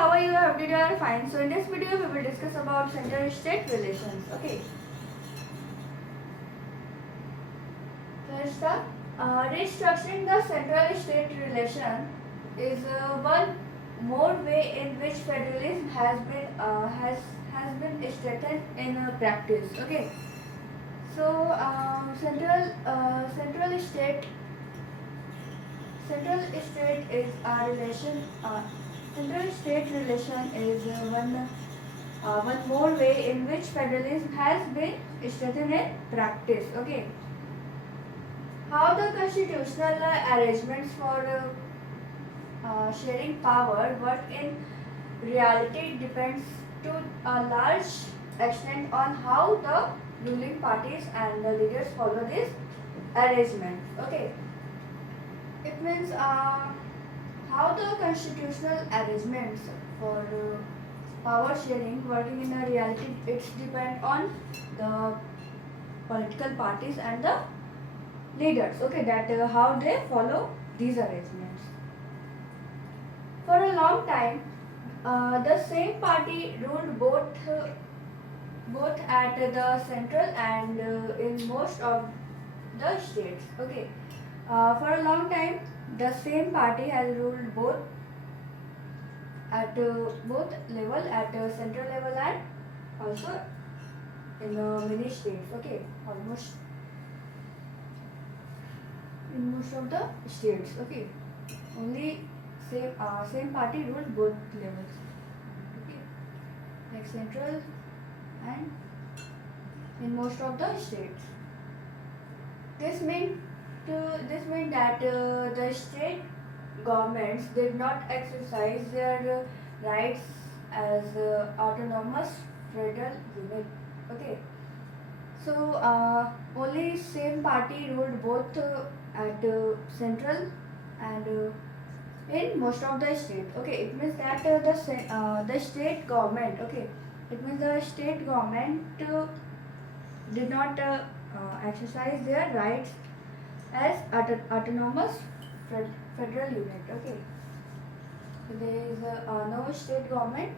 how are you? I hope you are fine. So in this video we will discuss about center-state relations. Okay. So let's start. Restructuring the central-state relation is one more way in which federalism has been strengthened in practice. Okay. So central state is a relation. Central state relation is one more way in which federalism has been strengthened in practice. Okay. How the constitutional arrangements for sharing power work in reality depends to a large extent on how the ruling parties and the leaders follow this arrangement. Okay. It means how the constitutional arrangements for power sharing working in a reality, it's depend on the political parties and the leaders. Okay, that how they follow these arrangements. For a long time, the same party ruled both at the central and in most of the states. Okay. For a long time, the same party has ruled both at both level, at central level and also in many states. Okay, almost in most of the states. Okay, only same party ruled both levels. Okay, like central and in most of the states. This means that the state governments did not exercise their rights as autonomous federal unit. Okay. So only same party ruled both at central and in most of the state. Okay, it means that the state government. Okay, it means the state government did not exercise their rights as autonomous federal unit. Okay, so there is no state government.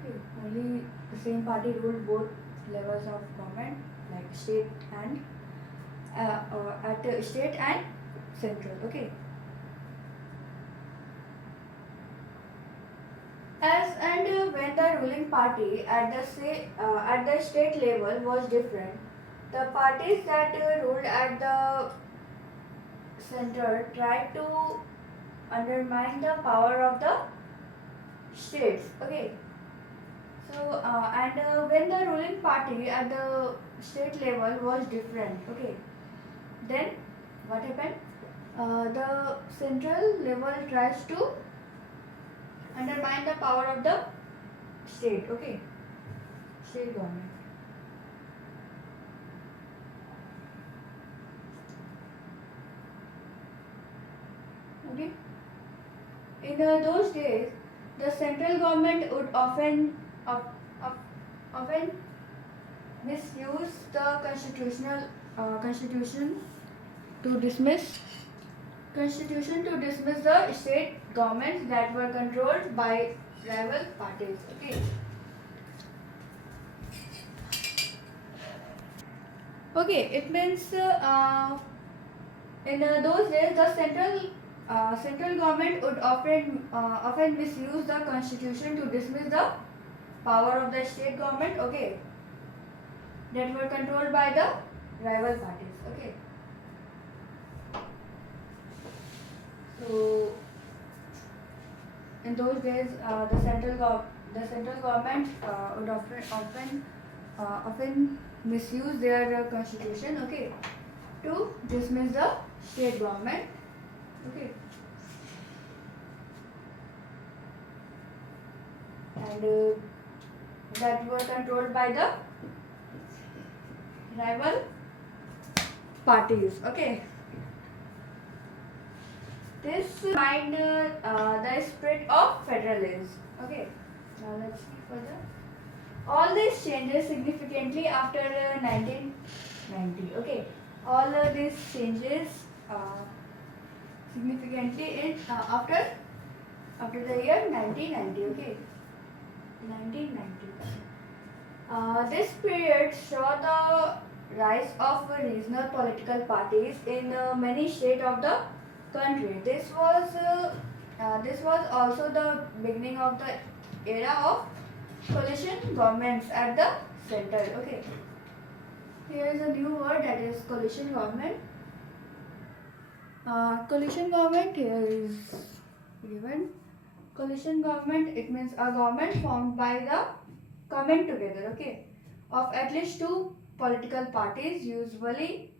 Okay. Only the same party ruled both levels of government, like state and at state and central. Okay. As and when the ruling party at the state level was different, the parties that ruled at the center tried to undermine the power of the states. Okay. So when the ruling party at the state level was different, okay, then what happened? The central level tries to undermine the power of the state. Okay, state government. Okay. In those days, the central government would often misuse the constitution to dismiss the state governments that were controlled by rival parties. Okay. Okay, it means in those days the central government would often misuse the constitution to dismiss the power of the state government. Okay, that were controlled by the rival parties. Okay. So in those days, the central government would often misuse their constitution. Okay, to dismiss the state government. Okay. And that were controlled by the rival parties. Okay. This mind the spirit of federalism. Okay. Now let's see further. All these changes significantly after 1990. Okay. All these changes significantly in after after the year 1990. Okay, 1990. This period saw the rise of regional political parties in many states of the country. This was also the beginning of the era of coalition governments at the center. Okay, here is a new word, that is coalition government. Coalition government here is given. Coalition government, it means a government formed by the coming together, okay, of at least two political parties, usually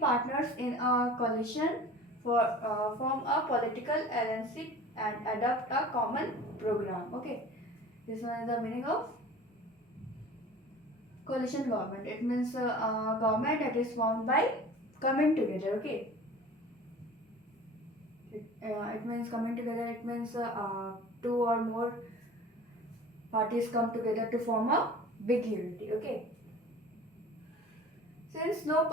partners in a coalition for form a political alliance and adopt a common program. Okay, this one is the meaning of coalition government. It means a government that is formed by coming together. Okay, it means coming together. It means two or more parties come together to form a big unity. Okay. Since no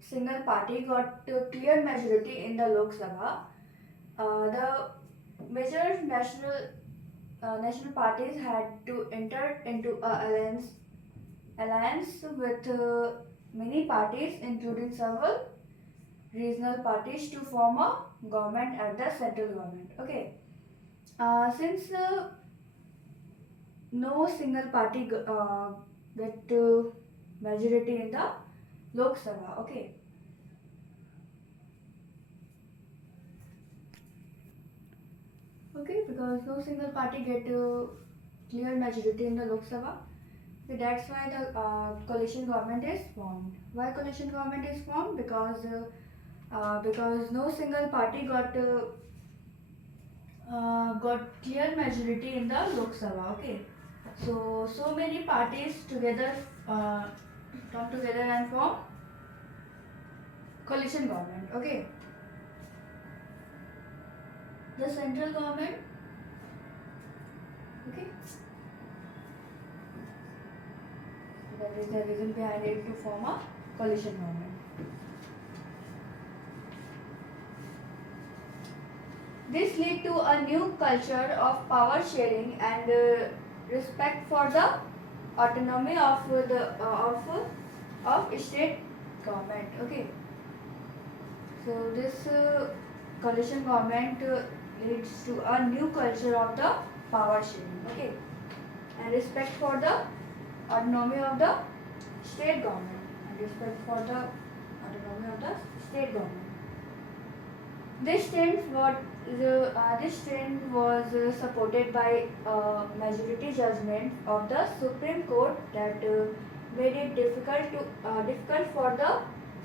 single party got a clear majority in the Lok Sabha, the major national parties had to enter into a alliance with many parties, including several regional parties, to form a government at the central government. Okay. Since no single party get majority in the Lok Sabha. Okay. Okay, because no single party get clear majority in the Lok Sabha. So that's why the coalition government is formed. Why coalition government is formed? Because no single party got clear majority in the Lok Sabha. Okay. So many parties together come together and form coalition government. Okay. The central government. Okay. That is the reason behind it to form a coalition government. This led to a new culture of power sharing and respect for the autonomy of state government. Okay. So this coalition government leads to a new culture of the power sharing. Okay, and respect for the autonomy of the state government. This trend was supported by a majority judgment of the Supreme Court that made it difficult for the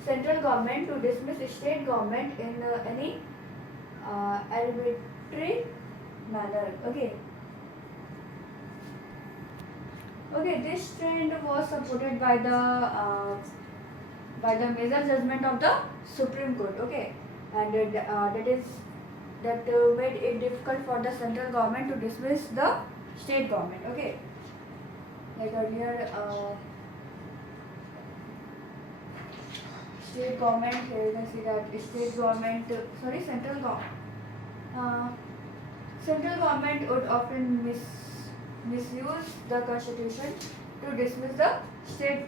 central government to dismiss state government in any arbitrary manner. Okay. Okay, this trend was supported by the major judgment of the Supreme Court. Okay, and that made it difficult for the central government to dismiss the state government. Okay, like earlier, state government. Here you can see that central government would often misuse the constitution to dismiss the state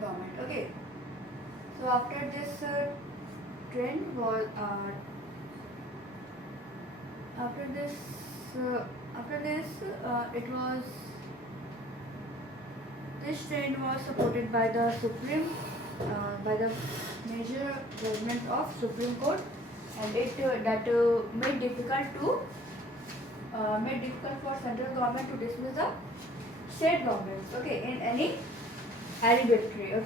government. Okay, so after this trend was this trend was supported by the by the major judgment of Supreme Court, and it made difficult for central government to dismiss the state governments. Okay, in any arbitrary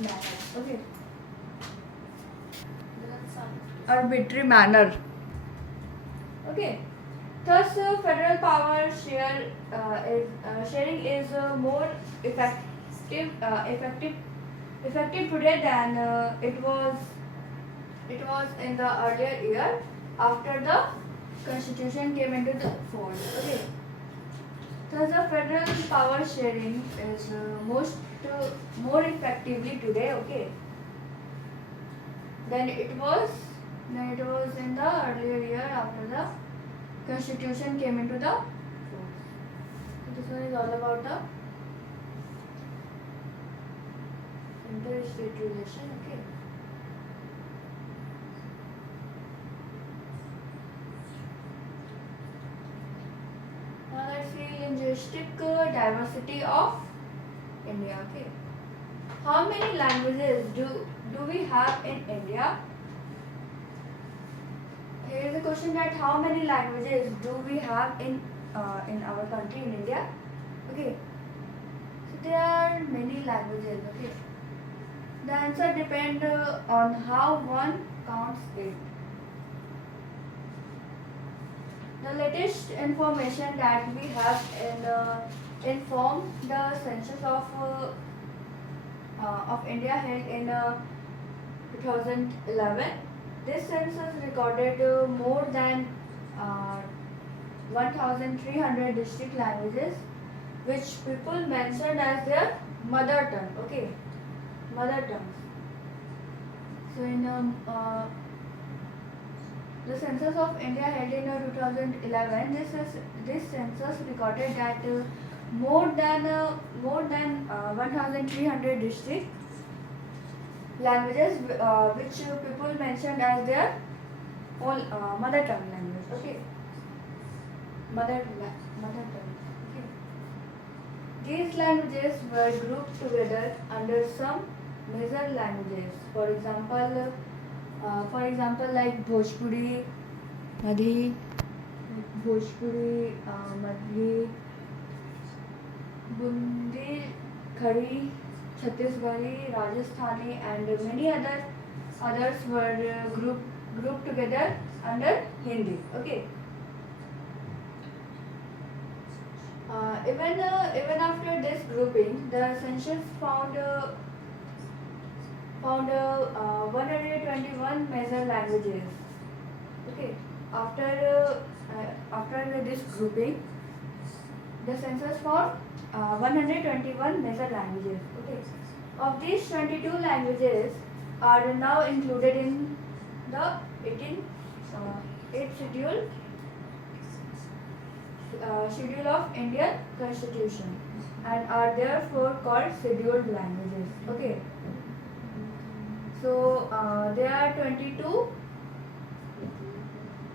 manner. Okay, arbitrary manner. Okay, thus federal power sharing is more effective today than it was in the earlier year after the constitution came into the fold. Okay, thus the federal power sharing is more effectively today. Okay, Then it was in the earlier year after the constitution came into the force. So this one is all about the interstate relation. Okay. Now let's see linguistic diversity of India. Okay. How many languages do we have in India? Here is a question that how many languages do we have in our country, in India? Okay. So there are many languages. Okay. The answer depends on how one counts it. The latest information that we have informed the census of India held in 2011. This census recorded more than 1,300 district languages, which people mentioned as their mother tongue. Okay, mother tongues. So in the census of India held in 2011, this census recorded that more than 1,300 district languages which people mentioned as their own mother tongue language. Okay, mother tongue. Okay. These languages were grouped together under some major languages. For example, like Bhojpuri, Madhi, Bundi, Khari, Chhattisgarhi, Rajasthani, and many others were grouped together under Hindi. Okay. Even after this grouping, the census found 121 major languages. Okay. After this grouping, the census found 121 major languages. Okay. Of these, 22 languages are now included in the 8th schedule of Indian Constitution and are therefore called scheduled languages. Okay. So there are 22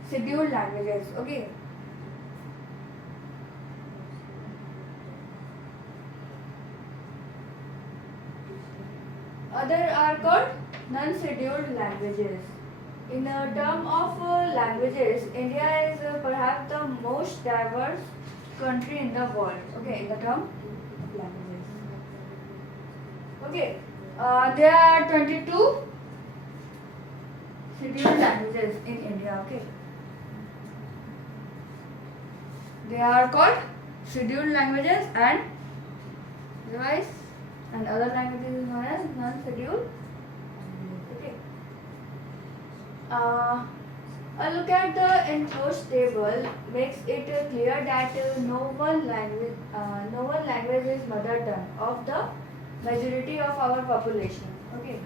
scheduled languages. Okay. Other are called non-scheduled languages. In a term of languages, India is perhaps the most diverse country in the world. Okay, in the term of languages. Okay, there are 22 scheduled languages in India. Okay, they are called scheduled languages, and otherwise, and other languages is known as non-scheduled. Okay. A look at the enclosed table makes it clear that no one language is mother tongue of the majority of our population. Okay.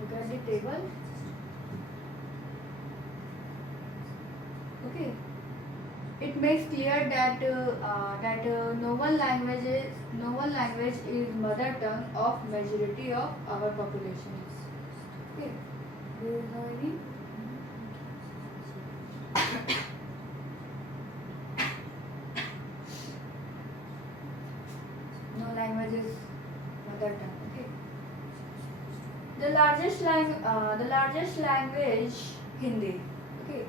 Look at the table. Okay. It makes clear that no one language is mother tongue of majority of our population. Okay. Do you know any? No language is mother tongue. Okay. The largest language, Hindi. Okay,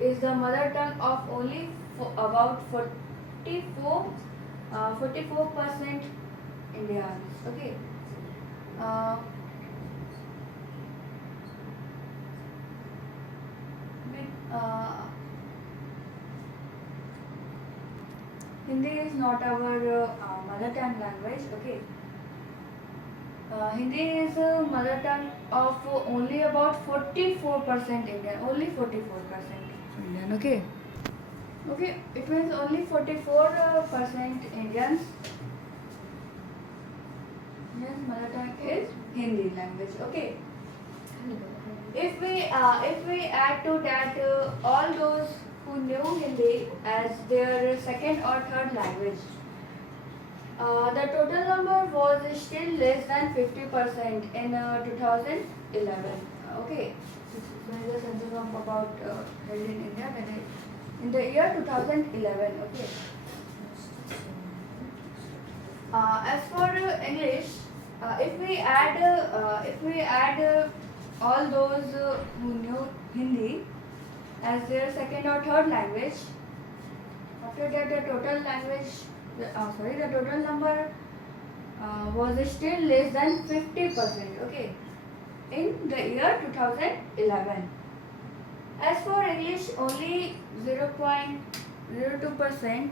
is the mother tongue of only about 44% Indians. Okay. Hindi is not our mother tongue language. Okay. Hindi is mother tongue of only about 44% Indian. Only 44% Indian. Okay. Okay. It means only 44% Indians. Indians' mother tongue is Hindi language. Okay. If we add to that all those who knew Hindi as their second or third language, the total number was still less than 50% in 2011. Okay, there is a census of about held in India in the year 2011. Okay. As for English, if we add all those who knew Hindi as their second or third language, after that the total the total number was still less than 50%. Okay, in the year 2011. As for English, only 0.02%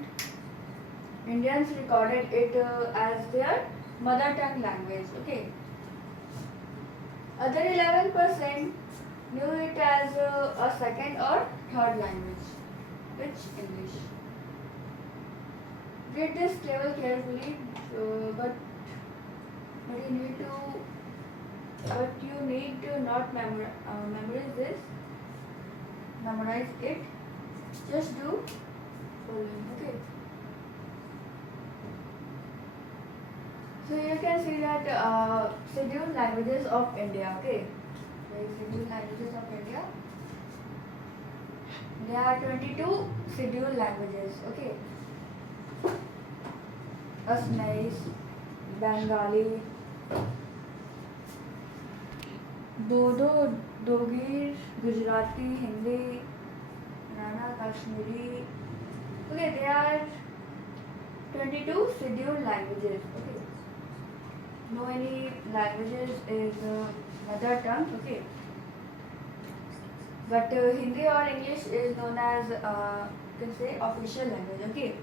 Indians recorded it as their mother tongue language. Okay. Other 11% knew it as a second or third language, which English. Read this table carefully, but you need to not memorize this. Memorize it. Just do following. Okay. So you can see that scheduled languages of India. Okay, scheduled languages of India. There are 22 scheduled languages. Okay, Assamese, Bengali, Bodo, Dogir, Gujarati, Hindi, Nana, Kashmiri. Okay, there are 22 scheduled languages. Okay. No any languages is mother tongue. Okay, but Hindi or English is known as you can say official language. Okay,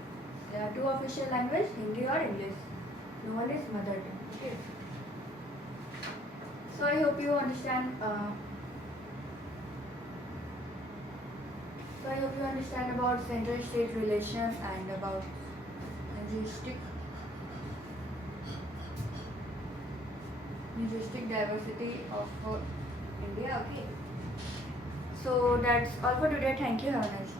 there are two official language, Hindi or English. No one is mother tongue. Okay, so I hope you understand. So I hope you understand about central-state relation and about linguistic diversity of India. Okay, so that's all for today. Thank you. Have a nice day.